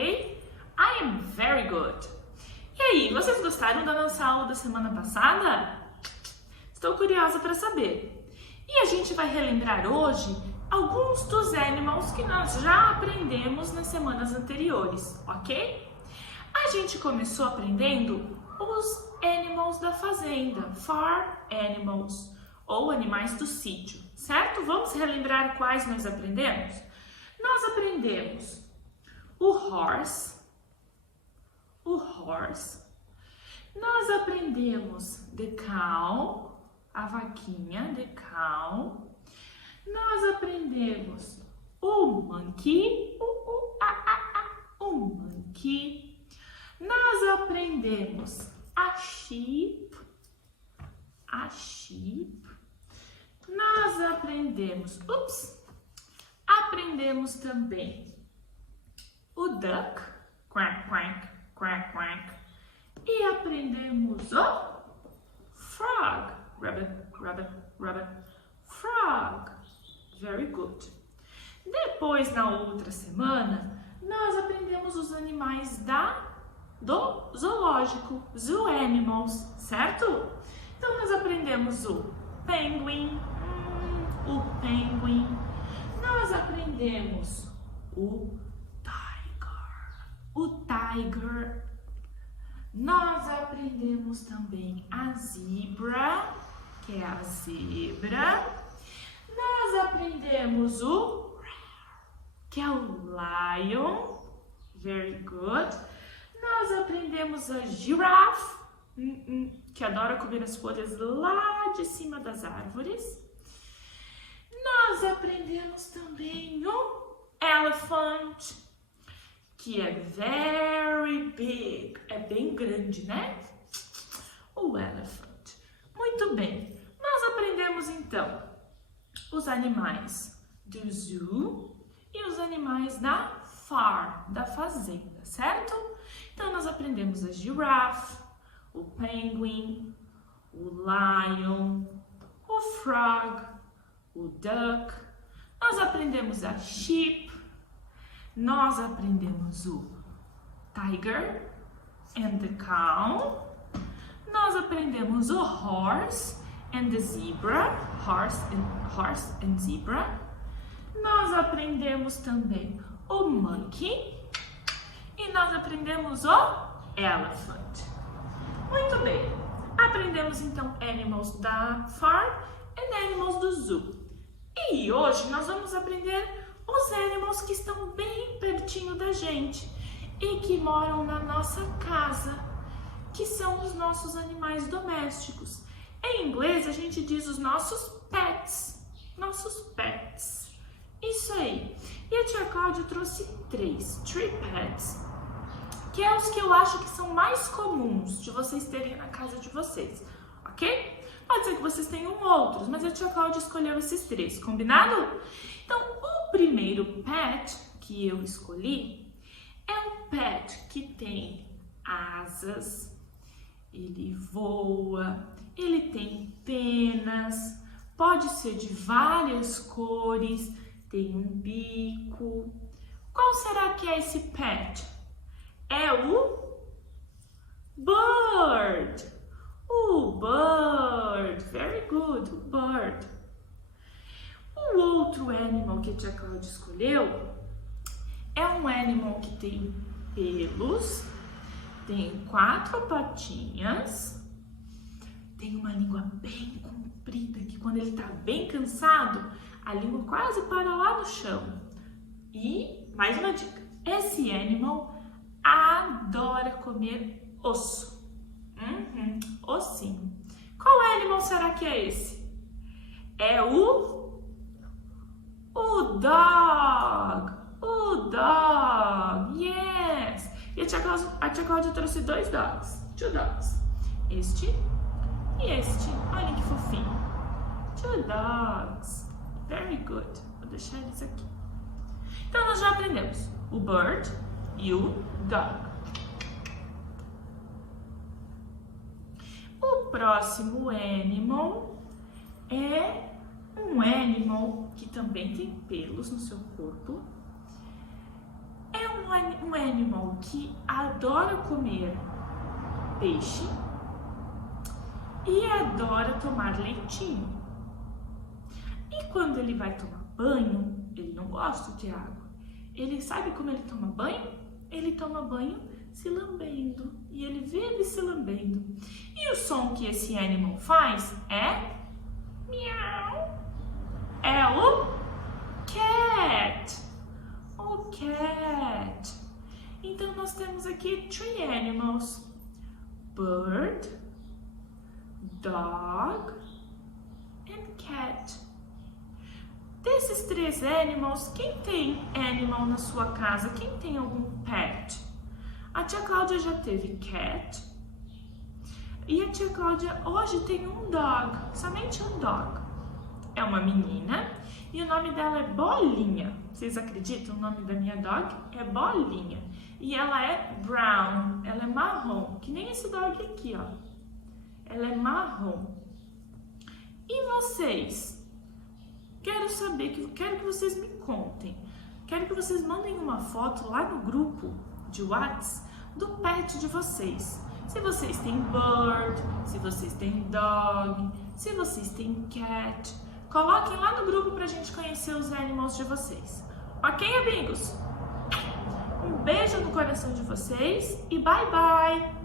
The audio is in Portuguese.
ok? I am very good. E aí, vocês gostaram da nossa aula da semana passada? Estou curiosa para saber. E a gente vai relembrar hoje alguns dos animals que nós já aprendemos nas semanas anteriores, ok? A gente começou aprendendo os animals da fazenda, farm animals, ou animais do sítio, certo? Vamos relembrar quais nós aprendemos? Nós aprendemos o horse, nós aprendemos the cow, a vaquinha, the cow, nós aprendemos o monkey, o monkey, nós aprendemos a sheep, nós aprendemos também o duck, quack, quack, quack, quack, e aprendemos o frog, rabbit, rabbit, rabbit, frog. Very good. Depois, na outra semana, nós aprendemos os animais do zoológico, zoo animals, certo? Então, nós aprendemos o penguin, nós aprendemos o tiger, nós aprendemos também a zebra, que é a zebra, nós aprendemos o que é o lion, very good, nós aprendemos a giraffe, que adora comer as folhas lá de cima das árvores, nós aprendemos também o elephant, que é very big, é bem grande, né? O elephant. Muito bem, nós aprendemos então os animais do zoo e os animais da farm, da fazenda, certo? Então nós aprendemos a girafe, o penguin, o lion, o frog, o duck, nós aprendemos a sheep, nós aprendemos o tiger and the cow, nós aprendemos o horse and the zebra, horse and zebra, nós aprendemos também o monkey e nós aprendemos o elephant. Muito bem, aprendemos então animals da farm and animals do zoo. E hoje nós vamos aprender os animals que estão bem pertinho da gente e que moram na nossa casa, que são os nossos animais domésticos. Em inglês a gente diz os nossos pets, Isso aí. E a tia Cláudia trouxe three pets, que é os que eu acho que são mais comuns de vocês terem na casa de vocês, ok? Pode ser que vocês tenham outros, mas a tia Cláudia escolheu esses 3, combinado? Então, o primeiro pet que eu escolhi é um pet que tem asas, ele voa, ele tem penas, pode ser de várias cores, tem um bico. Qual será que é esse pet? É o bird. O bird. Very good, o bird. O outro animal que a tia Cláudia escolheu é um animal que tem pelos, tem 4 patinhas, tem uma língua bem comprida, que quando ele está bem cansado, a língua quase para lá no chão. E, mais uma dica, esse animal adora comer osso. Ossinho. Qual animal será que é esse? É o dog. O dog. Yes. E a tia Cláudia trouxe 2 dogs. 2 dogs. Este e este. Olha que fofinho. 2 dogs. Very good. Vou deixar eles aqui. Então, nós já aprendemos o bird e o dog. O próximo animal é um animal que também tem pelos no seu corpo. É um um animal que adora comer peixe e adora tomar leitinho. E quando ele vai tomar banho, ele não gosta de água. Ele sabe como ele toma banho? Ele toma banho se lambendo. E ele vive se lambendo. E o som que esse animal faz é miau. É o cat. O cat. Então nós temos aqui three animals: bird, dog and cat. Desses três animals, quem tem animal na sua casa? Quem tem algum pet? A tia Cláudia já teve cat. E a tia Cláudia hoje tem um dog, somente um dog. É uma menina e o nome dela é Bolinha. Vocês acreditam? O nome da minha dog é Bolinha. E ela é brown, ela é marrom, que nem esse dog aqui, ó. Ela é marrom. E vocês? Quero que vocês me contem. Quero que vocês mandem uma foto lá no grupo de WhatsApp do pet de vocês. Se vocês têm bird, se vocês têm dog, se vocês têm cat. Coloquem lá no grupo pra gente conhecer os animals de vocês. Ok, amigos? Um beijo no coração de vocês e bye bye!